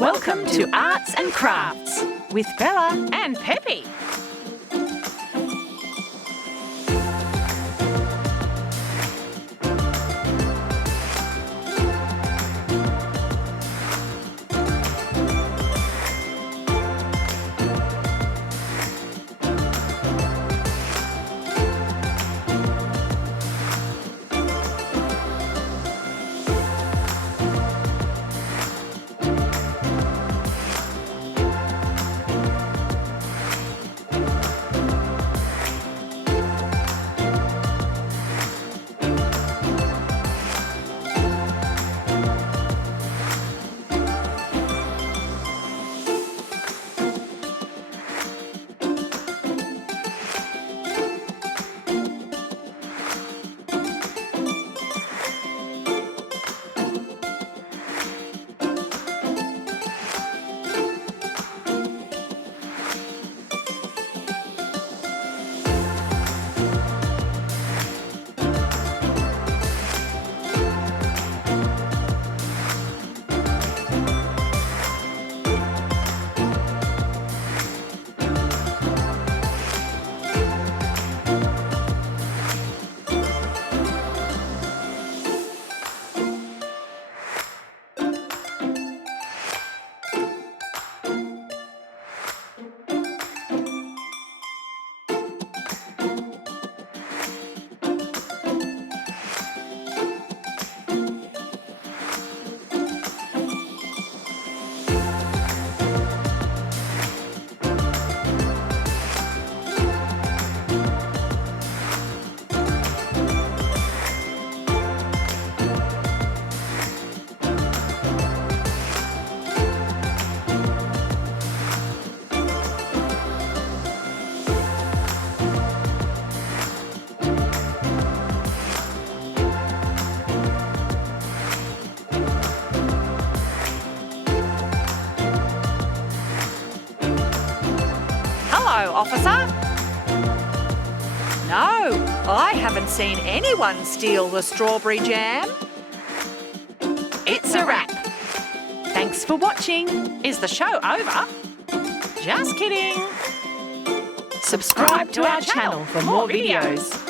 Welcome to Arts and Crafts with Bella and Peppy. Hello, officer. No, I haven't seen anyone steal the strawberry jam. It's a wrap. Thanks for watching. Is the show over? Just kidding. Subscribe to our channel for more videos.